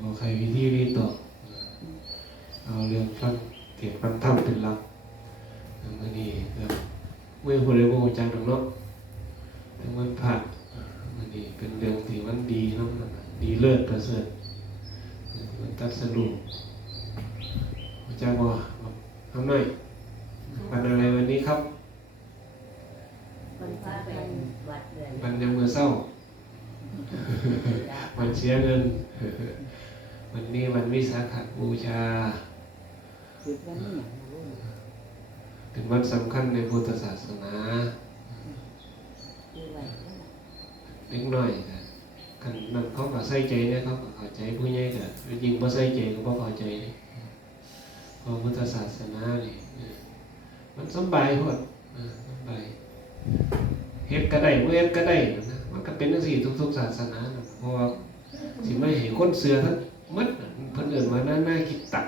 บอกใครวิธีรีตอบเอาเรื่องฟังเถียงฟังธรรมเป็นหลักมื่อนี้ครับเมื่อคนเรียกว่าจังตรงเนาะถึงวันผ่านมื่อนี้เป็นเรื่องที่มันดีเนาะดีเลิศประเสริฐมันตัดสรุปพระเจ้าบอกทำหน่อยวันอะไรวันนี้ครับ คนพาไปวัดเลย วันยังมือเศร้า วันเสียเงิน วันนี้วันวิสาขบูชา คิดว่านี่อย่างรู้ เป็นวันสำคัญในพุทธศาสนา คือไหว เล็กน้อยก็กันนั่นเขาก็ใส่ใจเนี่ยเขาก็เข้าใจผู้ใหญ่ก็จริงบ่ใส่ใจก็บ่เข้าใจเลยเพราะพุทธศาสนาเนี่เออมันสบายพอดสบายเฮ็ดก็ได้บ่เฮ็ดก็ได้นะมันก็เป็นจังซี่ทุกๆศาสนาเพราะว่าสิไม่ให้คนเสือทั้งมดเพิ่นเอิ้นว่าหน้าหน้าคิดตัก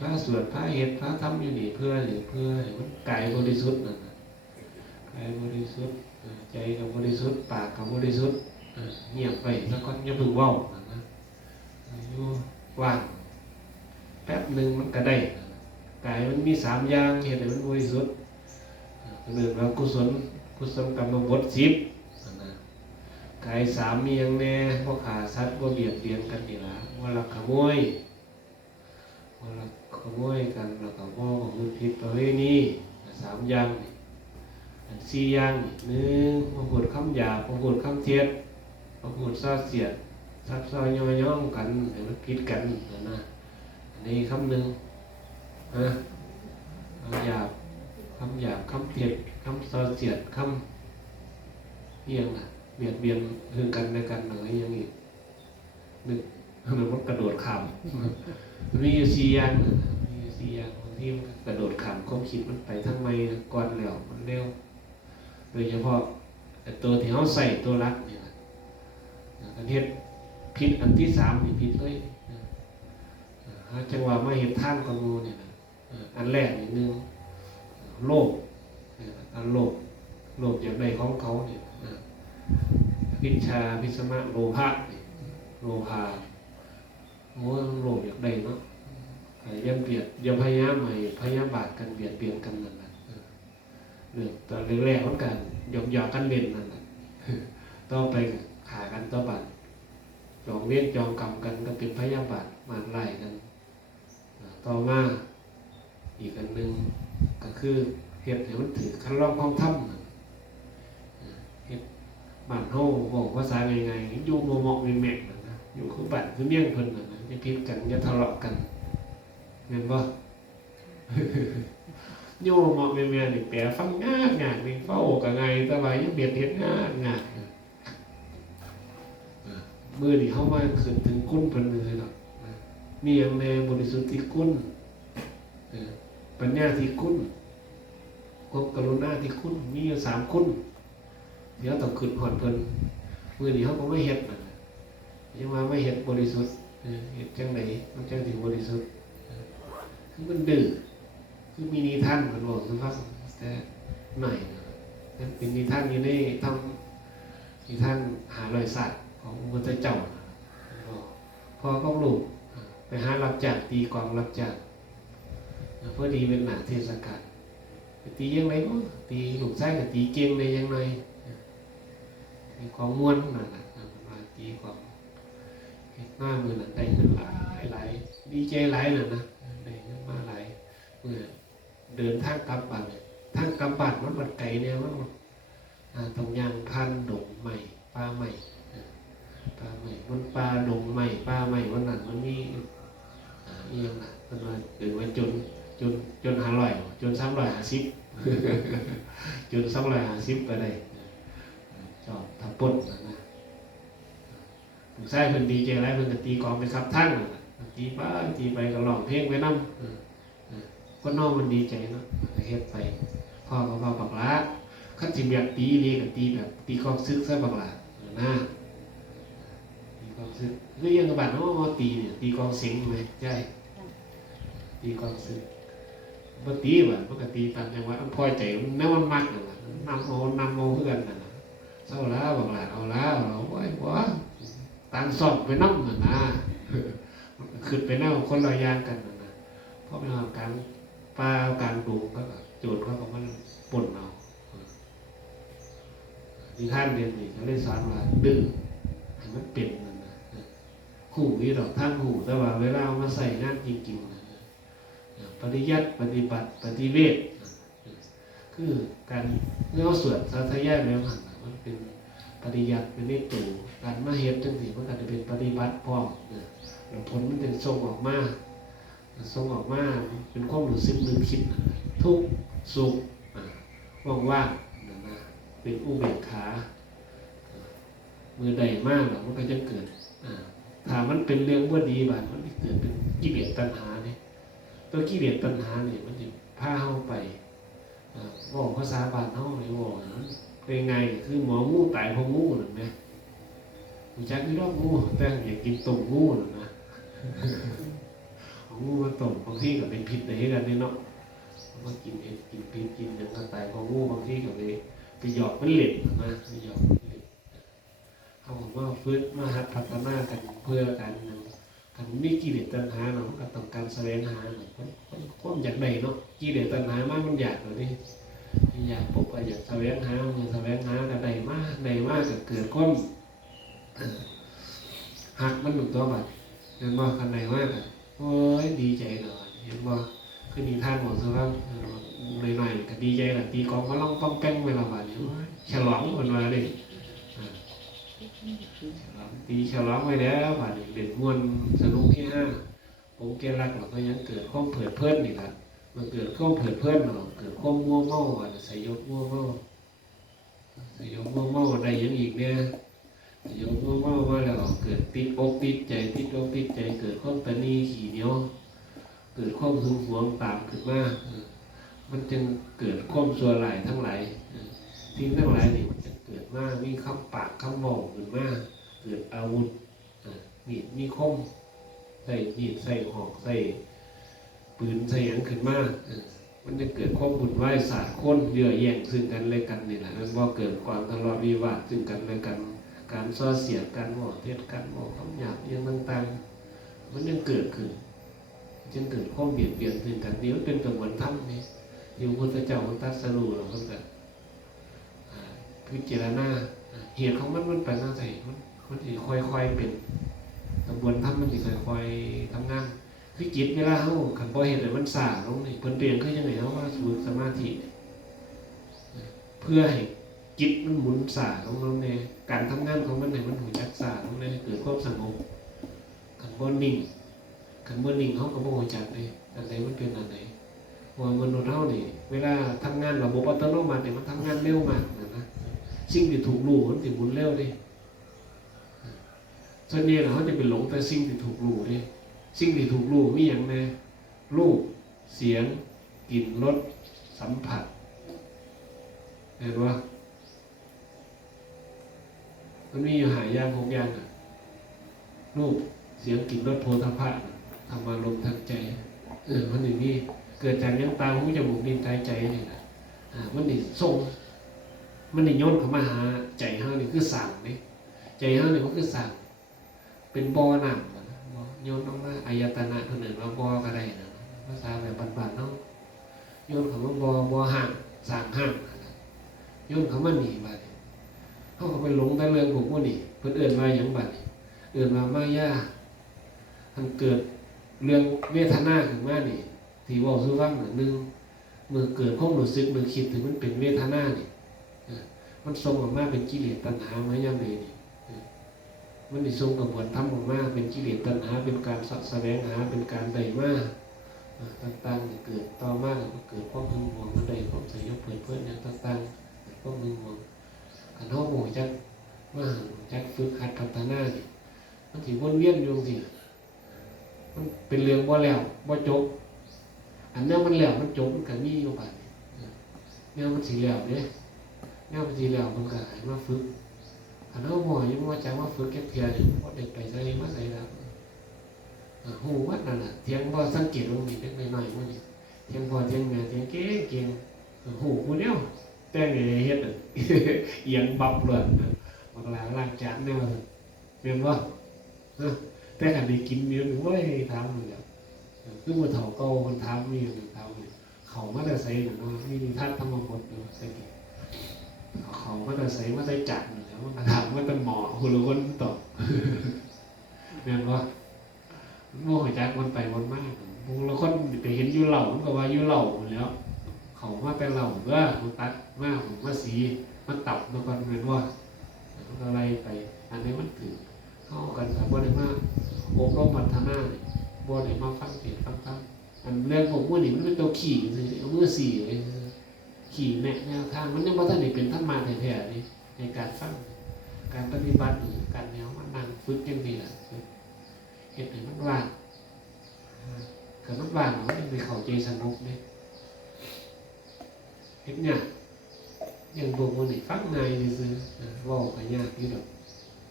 พระสวดพระเฮ็ดพระทำอยู่นี่เพื่อหรือเพื่อให้มันกายบริสุทธิ์นะกายบริสุทธิ์ ใจกับบริสุทธิ์ปากกับบริสุทธิ์เงียบไปแล้วก็ย่าเพึ่งว้านะอยู่ว่างแป๊บหนึ่งมันก็ได้กายมันมีสามอย่างเห็นให้มันบริสุทธิ์หนึ่งเรากุศลกุศลกรรมบทสิบกายสามมีอย่างแน่พวกขาสัตว์พวกเบียดเบียนกันนี่ละว่าลักขโมยว่าลักขโมยกันแล้วก็ว่ามือผิดประเวณีสามอย่างนี่ สี่อย่างหนึ่งพระพูดคำหยาบพระพูดคำเทียดพระพูดซาเสียดซับซอนย่อย่องกันห้มันผิดกันนะอันนี้คำหนึ่งนะคำหยาคำหยาคำเทียดคำซาเสียดคำเอียงนะเบียดเบียนคืองกันในกันหน่อยังอีกหนึ่งมันมันกระโดดขามมีอยู่สี่อย่างมีอยู่สี่อย่างบางทีมันกระโดดขามความคิดมันไปทั้งไม่ก่อนแล้วมันเร็ว โดยเฉพาะตัวที่เขาใส่ตัวรักเนี่ยนะอันเฮ็ดพิษอันที่สามนี่พิษเลยหาจังหวะมาเห็นท่านกมูเนี่ยอันแรกนี่หนึงโลภอันโลภโลภอย่างใดของเขาเนี่ยพิชาพิสมะโลภะโลภาโอ้โลภอย่างใดเนาะใครย่ำเบียดย่าพยายามให้พยายามบาดกันเบียดเบียนกันนั่น ตอนแรกๆมันกันหยอกหยอกๆกันเล่นนั่นแหละต่องไปก็ขากันต่อบัดจองเวียนจองกรรมกันก็เป็นพยาบาทมาไล่กันต่อมาอีกอันหนึ่งก็คือเฮ็ดให้มันถือคันลองของถ้ำน่ะอ่าเฮ็ดบ้านเฮาบอกภาษาไงๆอยู่โมเมาะๆแม่ๆนั่นนะอยู่คือบ้านคือเมี่ยงเพิ่นนะนะพิดกันอย่าทะเลาะกันแม่นบ่ โยมมาะแม่ๆนี่แปลฟังง่ายง่ายนี่เฝ้ากับไงแต่ว่ายังเบียดเบียนง่ายง่ายเมื่อนี่เข้ามาขึ้นถึงคุณเพิ่นเลยหรอกนะมีอย่างแน่บริสุทธิ์ที่คุณเออปัญญาที่คุณความกรุณาที่คุณมีอยู่สามคุณเดี๋ยวต้องขึ้นหอดเพิ่นมือนี่เขาก็ไม่เฮ็ดนะยังมาไม่เฮ็ดบริสุทธิ์เออเฮ็ดจังไหนมันจังถึงบริสุทธิ์คือมันดื้อ คือมีนิทานมันบอกสักพักแต่หน่อยนั่นเป็นนิทานอยู่ในทำนิทานหารอยสัตว์ของพระพุทธเจ้าพอก็ลูกไปหารับจางตีกองรับจ้างพอดีเป็นหนาเทศกาลตียังไงก็ตีลูกไส้กับตีเก่งเลยยังไงตีความม้วนนั่นแหละมาตีความเฮ็ดมามือหนั่นได้เงินหลายหลายดีใจหลายน่ะนะได้เงินมาหลายเมื่อ เดินทางกลับบ้านเนี่ยทางกลับบ้านมันบัดไกลเนี่ยมันต้องยางพันดงใหม่ป่าใหม่ป่าใหม่มันป่าดงใหม่ป่าใหม่วันนั้นมันมีอ่าอียงนะมันว่าเดินมาจนจนจนหาร้อยจนสามร้อยหาสิบจนสามร้อยหาสิบก็ได้จอบทับปนนะนะผู้ชายเพิ่นดีใจไรเพิ่นก็ตีกองไปครับทั้งนั่นน่ะตีไปตีไปก็ร้องเพลงไปนำ ก็นองมันดีใจเนาะเฮ็ดไปพ่อก็ว่าบักละขั้นสิแบบตีนี่กับตีแบบตีกองซึกซะบักละหน้าตีกองซึกคือยังกับบ้านเนาะว่าตีเนี่ยตีกองเสียงเลยใช่ตีกองซึกบ่ตีบ่ปกติตามจังหวะมันพอใจมันแนวมันมักนั่นล่ะนำเอานำเอาเพื่อนนั่นนะเศร้าแล้วบักละเอาแล้วเอาไว้บ่ต่างสอบไปนั่งน่ะนะขึ้นไปนั่งคนละอย่างกันนะเพราะเป็นการ ป้าการดูก็โจรเขาก็มันปนเอาที่ท่านเรียนนี่เขาเลยสอนว่าดื้อให้มันเป็นนั่นนะหูนี่ดอกท่านหูแต่ว่าเวลาเอามาใส่งานจริงๆนะปฏิยัติปฏิบัติปฏิเวทคือการเนื้อสวดสาธยายแล้วหันน่ะมันเป็นปฏิยัติเป็นนิตูการมาเฮ็ดจังสิมันก็จะเป็นปฏิบัติพร้อมผลมันจะส่งออกมา ส่งออกมาเป็นความรู้สึกนึกคิดทุกสุขอ่าว่างๆนั่นะเป็นอุเบกขามือใดมากหรอกมันก็จะเกิดถ้ามันเป็นเรื่องว่าดีบาดมันจะเกิดเป็นกิเลสตัณหาเนี่ยตัวกิเลสตัณหาเนี่ยมันจะพาเฮาไปอ่าบอกภาษาบาลเฮาเลยบอกนะเป็นไงคือหมองูตายเพราะงูนั่นไหมรู้จักนี่รอบงูแต่อยากกินต้มงูนั่นนะ งูมาต้มบางทีก็เป็นพิษในให้กันนี่เนาะมากินเห็ดกินพิษกินอย่างก็ตายเพราะงูบางทีก็ไปไปหยอกมันเหล็กนะไปหยอกมันเหล็กเขาบอกว่าฟื้นมาหัดพัฒนากันเพื่อกันกันมีกิเลสตัณหาเนาะมันก็ต้องการแสวงหาเนาะคนอยากได้เนาะกิเลสตัณหามากมันอยากเลยนี่อยากปุ๊บก็อยากแสวงหามันแสวงหาก็ได้มากได้มากก็เกิดก้นหักมันหนุนตัวบัดเห็นบ่คันใดมากอะ โอ้ยดีใจเลยเห็นว่าคือนิทานบอกซะว่าหน่อยๆก็ดีใจแหละตีกองมาล่องป้องแป้งเวลาบาดนี้โอ้ยฉลองคนมาเลยตีฉลองไว้แล้วบาดนี้เด็ดมวนสนุกที่ห้าผมเกลักเราก็ยังเกิดข้อมเผิดเพื่อนนี่ละมันเกิดข้อมเผิดเพื่อนเราเกิดข้อมมัวเมาอะใส่ยกมัวเมาใส่ยกมัวเมาได้ยังอีกเนี่ย โยมว่าว่าว่าแล้วเกิดติดอกติดใจติดอกติดใจ เกิดความตนีขี่เหนียวเกิดความหึงหวงตามขึ้นมามันจึงเกิดความชั่วร้ายทั้งหลายเออสิ่งทั้งหลายนี่มันจะเกิดมามีคำปากคำบอกขึ้นมาเกิดอาวุธเออมีดมีคมใส่มีดใส่หอกใส่ปืนใส่หยังขึ้นมามันจะเกิดความบุญไหวศายสาดค้นเยื่อแย่งซึ่งกันและกันนี่แหละมันว่าเกิดความทะเลาะวิวาทซึ่งกันและกัน การซ้อเสียการบอกเท็จการบอกคำหยาบเรื่องต่างๆ มันยังเกิดขึ้นจึงเกิดข้อมเบียดเบียนถึงกันเดี๋ยวเป็นกระบวนท่ำนี่ที่พุทธเจ้ามันตรัดสรุปเราเพิ่นก็อ่าพิจารณาเหตุของมันมันไปหน้าใจมันมันสิค่อยๆเป็นกระบวนท่ำมันสิค่อยๆทำงานคือจิตเวลาเฮาคันบ่เห็นเลยมันสาลงนี่เพิ่นเปลี่ยนคือจังไดเฮาว่าฝึกสมาธิเนี่ยเพื่อให้ จิตมันหมุนสาของเราในการทำงานของมันในมันหูจักสาของในเกิดความสงบขันบ่นิ่งขันบ่นิ่งเขาก็บ่หูจักเลยอันใดมันเป็นอันไหนว่ามนุษย์เฮานี่เวลาทำงานระบบอัตโนมัติเนี่ยมันทำงานเร็วมากนะนะสิ่งที่ถูกรู้มันสิหมุนเร็วเดิส่วนนี้เราจะไปหลงแต่สิ่งที่ถูกรู้เดิสิ่งที่ถูกรู้มีอย่างแน่รูปเสียงกลิ่นรสสัมผัสเห็นว่า มันมีอยู่หายอย่างหกอย่างรูปเสียงกลิ่นรสโพธาภะธรรมารมทางใจ เออมันอย่างนี้เกิดจากยังตาหูจมูกลิ้นกายใจนี่นะอ่ามันนี่ส่งมันนี่โยนเข้ามาหาใจเฮานี่คือสั่งนี่ใจเฮานี่มันคือสั่งเป็นบ่อน้ำนะบ่โยนออกมาอายตนะคนอื่นว่าบ่อก็ได้นะภาษาแบบบ้านๆเนาะโยนคำว่าบ่อบ่อห่างสั่งห่างโยนคำว่าหนีมา เขาก็ไปหลงแต่เรื่องของพวกนี้เพิ่นเอื่นมาอย่างบัดเอื่นมามายามันเกิดเรื่องเวทนาขึ้นมานี่ที่ว่าสู่ฟังน่ะหนึ่งเมื่อเกิดความรู้สึกเมื่อคิดถึงมันเป็นเวทนานี่มันส่งออกมาเป็นกิเลสตัณหามาอย่างไรนี่เออมันได้ส่งกระบวนทำออกมาเป็นกิเลสตัณหา เป็นการสะแสวงหาเป็นการใดมาเอ่อต่างๆเกิดต่อมาก็เกิดความหึงหวงมันใดความสยบเพื่อนเพื่อนอย่างต่างๆเกิดความหึงหวง ขันเฮาบ่จัก มาจักฝึกหัดพัฒนานี่มันสิวนเวียนอยู่สิมันเป็นเรื่องบ่าแล้วบ่จบ อันนี้ยมันแล้วมันจบมันก็มีอยู่บัดนี้เออแนวมันสิแล้วเด้แนวมันสิแล้วมันก็ให้มาฝึกขันเฮาบ่ยังว่าจักว่าฝึกแค่เพียนี่บ่ได้ไปใส่มาใส่แล้วเออฮู้ว่านั่นน่ะเถียงบ่สังเกตลงนี่เล็กน้อยๆมื้อนี้เถียงพ่อเถียงแม่เถียงเก่งๆเออฮู้ผู้เดียแต่งเฮ็ดเอียงบับเลย บักหลาล่างจานแนวเรียนว่าเนะแต่ขันได้กินเดียวหนึ่งว่าให้ทำเลยครับคือมือเถาเก่าคนทำมีอย่างทำเลยเขามาแต่ใส่หนึ่งว่ามีนิท่านธรรมบทเนาะใส่เขามาแต่ใส่มาแต่จัดเลยแล้วมันทำมาแต่หมอคนละคนตอบแม่นว่าโม่จักมันไปวนมากบางละคนไปเห็นยู่เหล่ามันก็ว่ายู่เหล่าหมดแล้ว เขามาแต่เหล่าเพื่อมันตัดมาผมมาสีมันตับมาก่อนแม่นว่า มันก็ไล่ไป อันนี้มันถือเข้ากันกับบ่ได้มาอบรมพัฒนาบ่ได้มาฟังเสียงฟังธรรมอันเรื่องผมว่านี่มันเป็นตัวขี่ซื่อๆเอามือสี่เลยขี่แนะแนวทางมันยังบ่ทันได้เป็นธรรมะแท้ๆนี่ในการฟังการปฏิบัติการแนวมันนั่งฝึกจังซี่ล่ะเฮ็ดให้มันว่างคันมันว่างมันจะไปเขาใจสนุกเด้เฮ็ดหยัง ยังบ่มื้อนี้ฟังง่ายซื่อๆเออเว้าก็ยากอยู่ดอก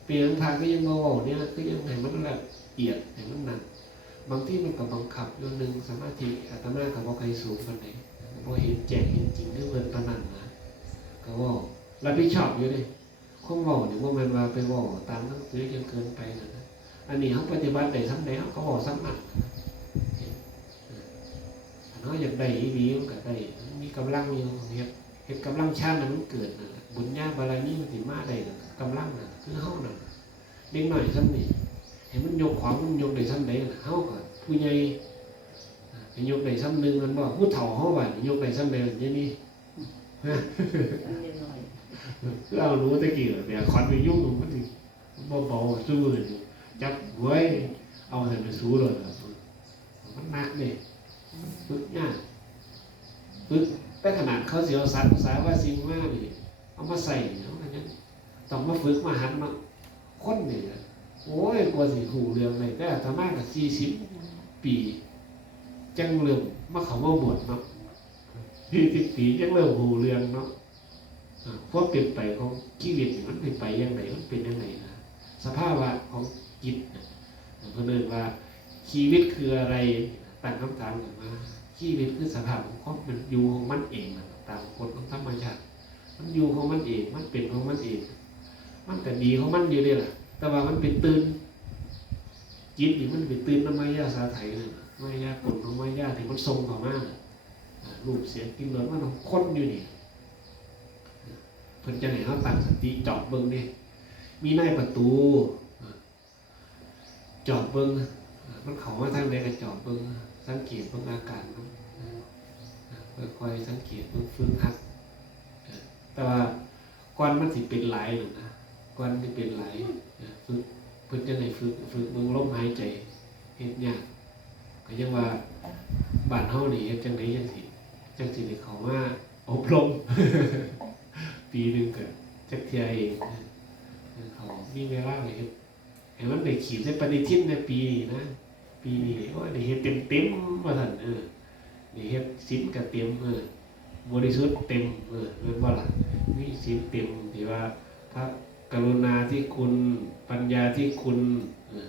เปลี่ยนทางก็ยังมาบอกเนี่ยก็ยังให้มันละเอียดให้มันหนักบางที่มันก็บังคับอยู่หนึ่งสมาธิอาตมากับว่าใครสูงปานไหนพอเห็นแจกเห็นจริงด้วยเงินปานนันนะก็เว่ารับผิดชอบอยู่เลยคงบอกเนี่ยว่ามันว่าไปบอกตามหนังสือจนเกินไปนะอันนี้เขาปฏิบัติได้ซ้ำไหนเขาบอกซ้ำอันอันเขาอยากได้ดีมันก็ได้มีกำลังอยู่เฮ็ด เฮ็ดกำลังชาตินั้นมันเกิดนะบุญญาบารมีมันสิมาได้นะกำลังนะคือเฮาน่ะเด็กหน่อยซ้ำนี่เห็นมันยกของมันยกได้ซ้ำใดน่ะเฮาก็ผู้ใหญ่อ่าให้ยกได้ซ้ำหนึงมันบ่ผู้เฒ่าเฮาว่านี่ยกได้ซ้ำใดอย่างนี้อันเล็กน้อยคือเอารู้ตะกี้แบบคอนไปยุ่งมันสิบ่เบาสู้มือนี่จับไว้เอาให้มันสู้เลยครับมันหนักเด้ฝึกยากฝึก แต่ขนาดเขาเสิเอาสัตว์ภาษาว่าสิ่งมากนี่เอามาใส่เนาะมันยังต้องมาฝึกมาหัดมาคนนี่นะโอ้ยกว่าสิหูเรื่องเลยแต่อาตมาก็40ปีจังเริ่มมาเขามาบวชเนาะ40ปีจังเริ่มหูเรื่องเนาะอ่าความเปลี่ยนไปของชีวิตมันเป็นไปยังไงมันเป็นยังไงนะสภาพะของจิตเพื่อนว่าชีวิตคืออะไร ตั้งคำถามกันมาชีวิตคือสภาพของความมันอยู่ของมันเองนะตามกฎของธรรมชาติ มันอยู่ของมันเอง มันเป็นของมันเอง มันก็ดีของมันอยู่เลยล่ะ แต่ว่ามันเป็นตื่นจิตนี่มันเป็นตื่นน้ำมายาสาไถเลยมายากลของมายาที่มันทรงเข้ามารูปเสียงกินรสมันคนอยู่นี่เพิ่นจะให้เขาตั้งสติจอบเบิ่งเนี่ยมีในประตูจอบเบิ่งมันเข้ามาทางใดก็เจอบเบิ่ง สังเกตเบิ่งอาการมันอ่าอ่าค่อยๆสังเกตเบิ่งฝึกหัดอ่าแต่ว่าก่อนมันสิเป็นไหลายนั่นนะก่อนมันเป็นไหลายอ่าฝึกเพิ่นจะให้ฝึกฝึกเบิ่งลมหายใจเฮ็ดยากก็ยังว่าบ้านเฮานี่เฮ็ดจังไดจังสิจังสิได้เข้ามาอบรม ปีหนึ่งเกิดจักเทียเองเขามีเวลาเลยเห็นมันได้ขีดในปฏิทินในปีนี้นะ ปีนี้โอ้ยได้เฮ็ดเต็มเต็มๆมาทันเออได้เฮ็ดสินกับเต็มเออบริสุทธิ์เต็มเออเป็นว่าล่ะมีสินเต็มที่ว่าพระกรุณาที่คุณปัญญาที่คุณเออ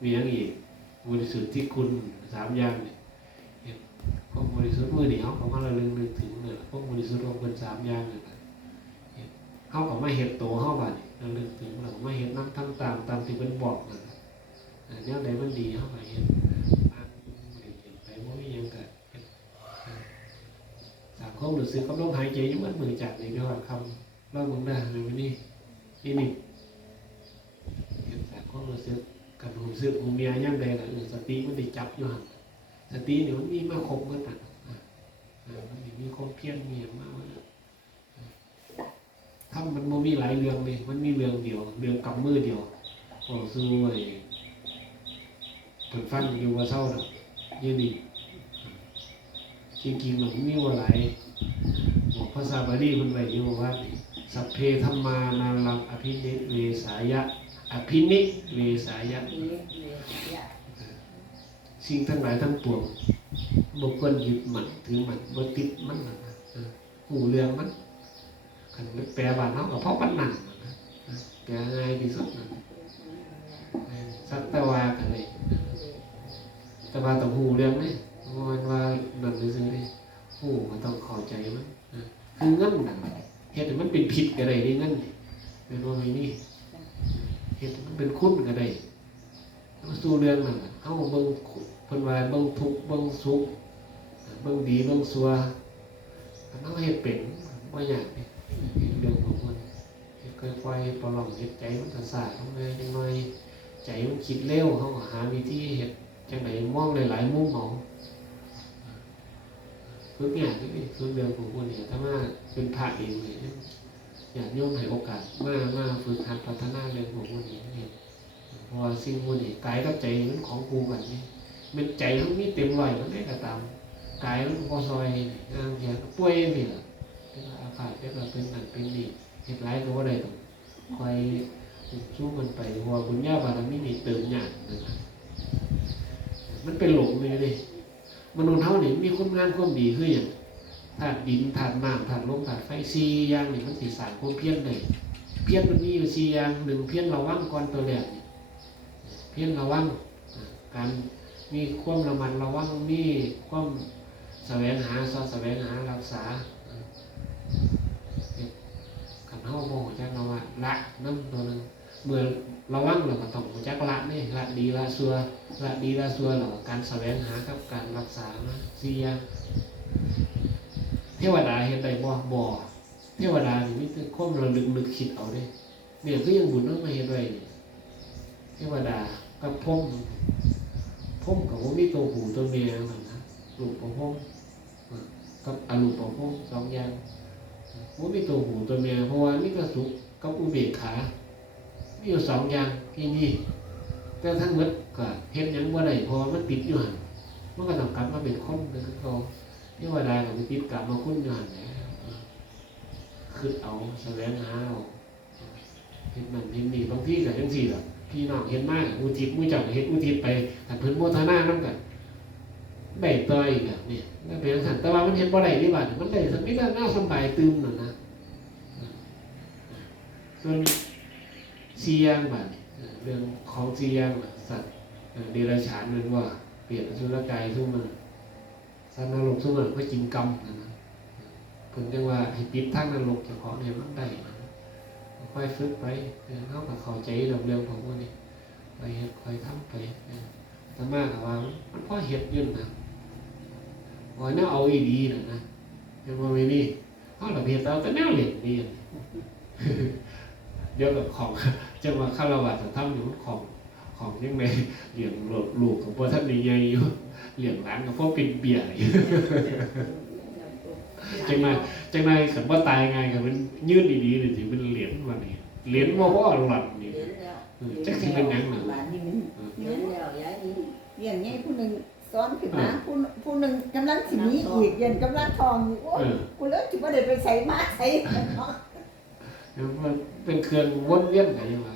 มีอย่างอีกบริสุทธิ์ที่คุณสามอย่างเนี่ยพวกบริสุทธิ์มือนี่เขาของเราเรื่องนึกถึงเนี่ยพวกบริสุทธิ์ของคนสามอย่างเนี่ยเขาก็มาเห็ดโตเข้าบัดนี้เราลึกถึงเราก็มาเห็ดน้ำทำตามตามที่เป็นบอกนั่ นน่ะอันมันดีเข้าก็เห็ดอ่านบ่ได้เห็นไปว่ามียังก็เฮ็ดอ่าจากความรู้สึกกับลมหายใจยุ่งมันมือจากในี่ก็ว่าคำเล่างมึงได้ในวันนี้นี่นี่เห็นจากความรู้สึกกับหูสึกหูเมียย่างใดล่ะเอสติมันได้จับอยู่หันสติเนี่ยมันมีมาครบมันอะมันมีความเพียรมีอย่างมากถ้ามันบ่มีหลายเรื่องเลยมันมีเรื่องเดียว เรื่องกำมือเดียวโอ้สู้ไอ้ ผลฟันอยู่ว่าเศร้าดอกอยืนดีจริงๆมันมีว่าหลายบอกภาษาบาลีมันไว้อยู่ว่านี่สัพเพธรรมานารังอภินิเวสายะ อภินิเวสายะอันนี้เลยยะ สิ่งทั้งหลายทั้งปวงบุคคลยึดมันถือมันบ่ติดมันนั่นนะเออหูเรื่องมันคันแปลบานเฮาก็เพราะมันนั่นน่ะนะเออแปลง่ายที่สุดนะเออสัตวากันเลย แต่ว่าต้องหูเรื่องนี่มันว่านั่นซื่อนี่หูมันต้องเข้าใจมันเออคือเงินน่ะเฮ็ดมันเป็นผิดก็ได้นี่เงินนี่เป็นว่าม่นี่เฮ็ดมันเป็นคุณก็ได้สู้เรื่องนั่นน่ะเฮาเบิ่งเพิ่นว่าเบิ่งทุกเบิ่งสุขเบิ่งดีเบิ่งซัวนเฮาเฮ็ดเป็นบ่าอยากเรื่องของมันเค่อยๆปลอมเฮ็ดใจมันก็ซ่าลงเลยจังหน่อยใจมันคิดเร็วเฮาหาวิธีเฮ็ด จังไดมองหลายๆมุมเอาฝึกยากนี่ฝึกเรื่องของคนเนี่ยถ้ามาเป็นพระเองเนี่ยอยากโยมให้โอกาสมามาฝึกหัดพัฒนาเรื่องของคนนี้เนี่ยเพราะว่าสิ่งพวกนี้กายกับใจมันของคู่กันนี่มันใจมันมีเต็มร้อยมันได้ก็ตามกายมันก็ซอยงานเสียป่วยนี่แหละเป็นอาการเป็นแบบเป็นนั่นเป็นนี่เฮ็ดไรก็ว่าได้ต้องคอยสู้มันไปเพราะว่าบุญญาบารมีนี่เติมหยาดนะครับ มันเป็นหลงเลยเลยมนุษย์เท่านี่มีคุณงานความดีคืออย่างธาตุดินธาตุน้ำธาตุลมธาตุไฟสี่อย่างนี่มันสีสารความเพี้ยรได้เพี้ยรมันมีอยู่สี่อย่างหนึ่งเพี้ยรระวังก่อนตัวแรกเพี้ยรระวังอ่าการมีความระมัดระวังมีความแสวงหาสอดแสวงหารักษาขันเฮาโมโหจักเราว่าละน้ำตัวหนึง เมื่อระวังเราก็ต้องรู้จักละนี่ละดีละซัวละดีละซัวเราก็การแสวงหากับการรักษานะสี่อย่างเทวดาเห็นได้บ่บ่เทวดานี่มีแต่ความระลึกนึกคิดเอาเด้เนี่ยคือยังบุญต้องมาเฮ็ดไว้เทวดากับพมพมกับว่ามีตัวหูตัวเมียนะรูปของพมอ่ากับอารูปของพมสองอย่างว่ามีตัวหูตัวเมียเพราะว่านี่ก็สุขกับอุเบกขา มีอยู่สองอย่างที่นี่แต่ทั้งหมดก็เห็นยังว่าได้เพราะว่ามันติดอยู่หันมันก็ต้องกลับมาเป็นคนเป็นเขาเทวดาก็ไปติดกลับมาคุ้นอยู่หันแล้วคือเอาแสวงหาเอาเห็นมันเห็นนี่บางที่ก็ยังสี่หรอพี่น้องเห็นมากอุทิศมุจักเห็นอุทิศไปแต่เพิ่นโมทนาน้ำกันได้ต่ออีกแบบนี่แล้วเป็นสันแต่ว่ามันเห็นบ่ได้นี่บัดมันได้สักนิดละน่าสบายตื่มน่ะนะส่วน เสียางบัดนี่เออเรื่องของเสียงสัตว์เดรัจฉานมันว่า เปลี่ยนสุรกายทุกมันสัตว์นรกทุกมันก็กินกรรมนะนะเพิ่นจังว่าให้ปิดทางนรกเจ้าของเนี่ยมันได้ค่อยฝึกไปเออเขาก็เข้าใจเรื่องเรื่องของพวกนี้ไปเฮ็ดค่อยทำไปเออแต่มากกับว่ามันพอเฮ็ดยืนนะว่าแนวเอาอีดีนะนะเห็นว่าไม่นี่เขาหลับเฮ็ดเอาแต่แนวเหล็กนี่เดี๋ยวกับของ จังว่าข้าราวาจะทำอยู่มันของของยังไงเลี้ยงลูกลูกของพ่อท่านใหญ่ๆอยู่เลี้ยงหลานกับพ่อเป็นเบียร์อยู่จังไงจังไงขันว่าตายไงกันมันยืดดีๆเลยสิเป็นเหรียญวันนี้เหรียญว่าว่าหลับนี่เห็นแล้วเออจักสิเป็นหยังหนึ่งบ้านนี้มันเห็นแล้วยายนี่เรียนไงผู้หนึ่งซ้อนขึ้นมาผู้ผู้หนึ่งกำลังสิมีอีกเรียนกำลังทองอยู่โอ้ยเออกูเลิกที่ว่าได้ไปใส่มาใส่เนาะแล้ว มันเป็นเครื่องวนเวียนไหนมา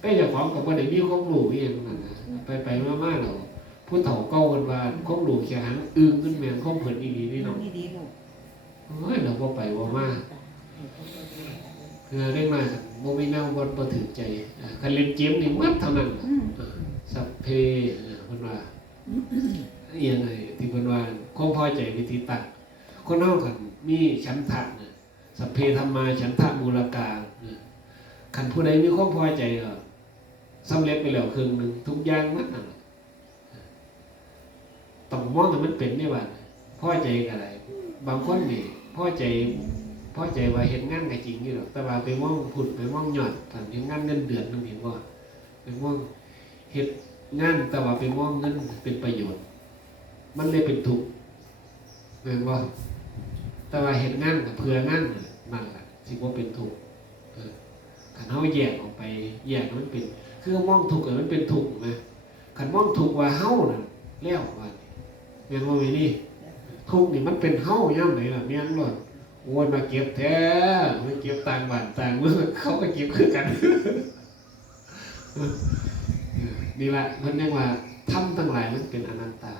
ไปเจ้าของกับว่าได้มีความรู้อหย่างนั้นนะไปไปๆมาๆเราผู้เฒ่าเก่ากันว่าความรู้แค่หันอึ้งขึ้นแม่นความเผินอีหลีนี่เนาะนี่ดีลูกเฮ้ยเราบ่ไปบ่มาคือเรื่องมาบ่มีแนวบ่บ่ถือใจอ่าคันเล่นเกมนี่หมัดเท่านั้นล่ะอืมสัพเพเอ่อเพิ่นว่าเอียงไอ้ที่เพิ่นว่าความพอใจวิธีตัดคนเฮาคันมีฉันทะเนี่ย สัพเพธรรมาฉันทะมูลกาเนี่ยคันผู้ใดมีความพอใจก็สำเร็จไปแล้วครึ่งหนึ่งทุกอย่างมันนั่นต้องมองให้มันเป็นนี่ว่าพอใจกับอะไรบางคนนี่พอใจพอใจว่าเฮ็ดงานก็จริงอยู่หรอกแต่ว่าไปมองผุดไปมองหยอดถ้าเฮ็ดงานเงินเดือนนึงเห็นบ่าไปมองเฮ็ดงานแต่ว่าไปมองเงินเป็นประโยชน์ มันเลยเป็นทุกข์แม่นบ่าแต่ว่าเฮ็ดงานกับเพื่องานน่ะ นั่นแหละสิบ่าเป็นทุกข์เออคันเฮาแยกออกไปแยกมันเป็น คือมองทุกข์อะมันเป็นทุกข์แม่คันมองทุกข์ว่าเฮาน่ะแล้วว่านี่แม่นบ่แม่นี่ทุกข์นี่มันเป็นเฮายามไหนล่ะแม่นบ่โอ้ยมาเก็บแท้มาเก็บต่างบ้านต่างเมืองเขาก็เก็บคือกันนี่แหละมันเรียกว่าถ้ำทั้งหลายมันเป็นอนัตตา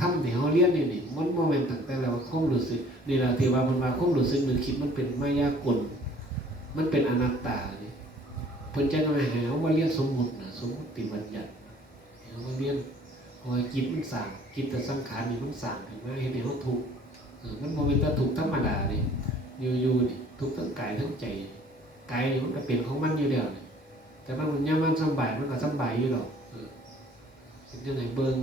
ถ้ำที่เขาเรียนนี่นี่มันโมเมนต์ต่างแต่แล้วความรู้สึกนี่แหละที่ว่ามันมาความรู้สึกนึกคิดมันเป็นมายากลมันเป็นอนัตตานี่เพิ่นจะทำให้เขาว่าเรียนสมมุตินะสมมุติบัญญัติเขาเรียนพราะว่าจิตมันสั่งจิตแต่สังขารนี่มันสั่งขึ้นมาเห็นให้เขาถูกมันโมเมนต์ถูกธรรมดานี่อยู่ๆนี่ทุกทั้งกายทั้งใจกายมันก็เป็นของมันอยู่แล้วนี่แต่ว่ามันย่ามันสบายมันก็สบายอยู่หรอกเออเป็นจังไหนเบิ่ง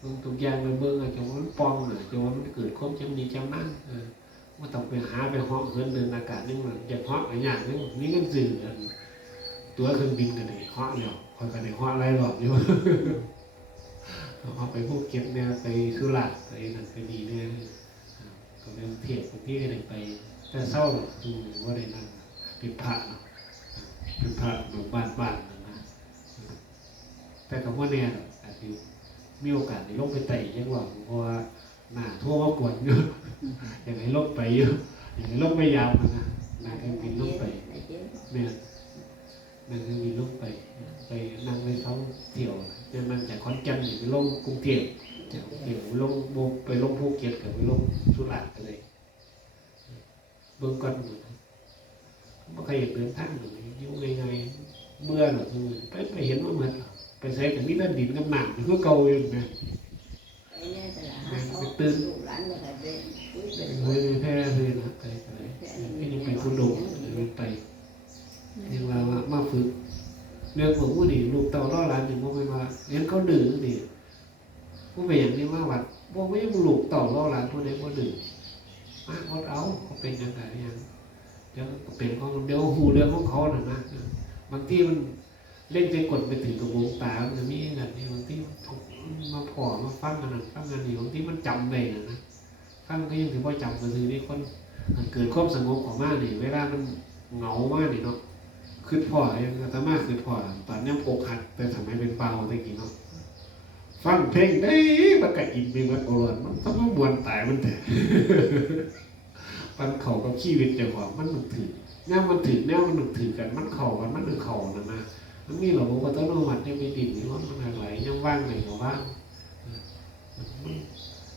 เบิ่งทุกอย่างไปเบิ่งอะจนว่ามันปองน่ะจนว่ามันเกิดความจำดีจำนั่นเออว่าต้องไปหาไปเหาะเหินเดินอากาศนี่มันอยากเหาะอะไรอย่างนึงมีเงินซื้อตัวเครื่องบินกันเลยเหาะแล้วคอยกันเลยเหาะอไรหรอกอยู่เอาไปพวกเก็บเนี่ยไปสุราษฎร์ไปนั่นไปดีเนี่ยก็เป็นเทียบบางที่ก็ได้ไป แต่เศร้าดูว่าได้นั่นเป็นพระเนาะเป็นพระหมู่บ้านบ้านนะแต่กับว่าแน่หรอกอาจจะ มีโอกาสได้ลงไปไต่ยังว่าเพราะว่าหน้าทั่วมากวนอยู่อยากให้ลงไปอยู่อยากให้ลงไปยาวมันนะหน้าเครื่องบินลงไปไอ้เจ๊เนี่ยนั่งเครื่องบินลงไป ไปนั่งไปเขาเที่ยวจนมันจากขอนแก่นนี่ไปลงกรุงเทพจากกรุงเทพไปลงโบไปลงภูเก็ตกับไปลงสุราษฎร์กันเลยเบื้องก่อนหนึ่งไม่เคยอยากเดินทางหนึ่งอยู่ไงๆเมื่อหรอกไปไปเห็นว่าเหมือน ไปใส่กับมีด้านดินกับหนังมันก็เก่าอยู่นะไอ้เนี่ยแต่ละหาเขาลูกหลานก็ได้เดินเฮ้ยแพ้เลยนะไปไปก็ยังไปคุณโดไปยังว่ามาฝึกเรื่องของผู้นี่ลูกเต่าล่อหลานอย่างพวกไม่ว่าเลี้ยงเขาดื้อนี่ผู้เป็นอย่างนี้ว่าวัดพวกไม่ลูกเต่าล่อหลานผู้ใดผู้ดื้อมาเขาเอาเขาเป็นยังไงยังเดี๋ยวเป็นของเดี๋ยวหูเรื่องของเขาหน่ะนะบางที่มัน เล่นใจกดไปถึงกับวงตามันจะมีแบบนี้บางที่มันถูกมาพอมาฟังกันนั่นฟังกันนี่บางที่มันจำได้นะนะฟังก็ยังถือว่าจำก็คือนี่คนมันเกิดความสงบของมากนี่เวลามันเหงามากนี่เนาะคือพ่อยังอาตมาคือพ่อตอนนี้โกหักแต่สมัยเป็นเปล่าตะกี้เนาะฟังเพลงได้มันก็อินไปหมดโอรสมันต้องมวนตายมันแต่มันเข่ากับชีวิตเจ้าของมันหนึกถือแนวมันถือแนวมันหนึกถือกันมันเข่ากันมันหนึกเข่านะนะ มันมีหรอกว่าต้นโมัดยังมีดินนี่ว่ามันอะไรยังว่างไหนก็ว่าง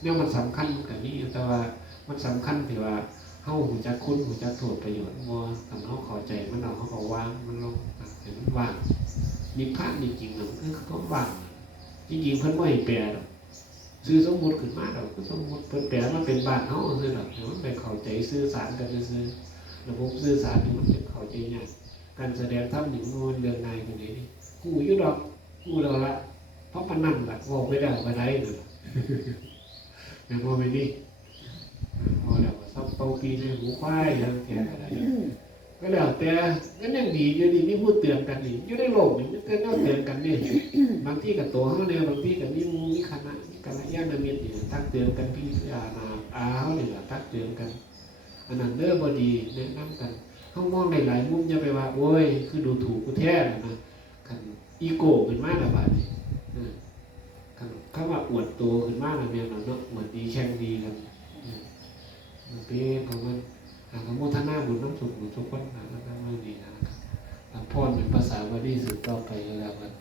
เนี่ยมันสำคัญกับนี่แต่ว่ามันสำคัญที่ว่าเฮาหูจักคุณหูจักโทษประโยชน์มัวกันเฮาข้าใจมันเอาเฮาก็ว่างมันลงเห็นมันว่างมีพระจริงๆนะมันคือเขาว่างจริงๆเพิ่นไม่แปลหรอกซื้อสมมุติขึ้นมาเราก็สมมุติเพิ่นแปลมาเป็นบ้านเฮาซื่อดอกเดี๋ยวมันไปเข้าใจสื่อสารกันซื่อระบบสื่อสารมันจะเข้าใจยาก การแสดงธรรมนี่มันเรื่องง่ายกว่านี้กูยู่ดอกกูดอกละเพราะมันนั่นล่ะเว้าไปได้บ่ได้นั่นล่ะแม่นบ่แม่นี่พอแล้วซับเป่าปีในหูควายอย่างแก่ก็ได้ก็แล้วแต่ก็ยังดีอยู่ดีมีพูดเตือนกันนี่อยู่ในโลกนี่มันก็ต้องเตือนกันนี่บางที่กับตัวเขาเนี่ยบางที่กับมีหมูมีคณะมีกัลยาณมิตรเนี่ยทักเตือนกันพี่อาณาอาเขาเนี่ยทักเตือนกันอันนั้นเด้อบดีแนะนำกัน เขามองในหลายมุมอย่าไปว่า โอ้ย คือดูถูกกูแท้นะนะกันอีโก้ขึ้นมาละบาดนี่กันเข้ามาอวดตัวขึ้นมาละแม่นเนาะเหมือนดีแข่งดีกันเออมันเป็นของมันหากโมทนาบุญน้ำสุขบุญทุกคนนะแล้วก็มือดีนะครับพ่อเป็นภาษาบาลีสืบต่อไปแล้วกัน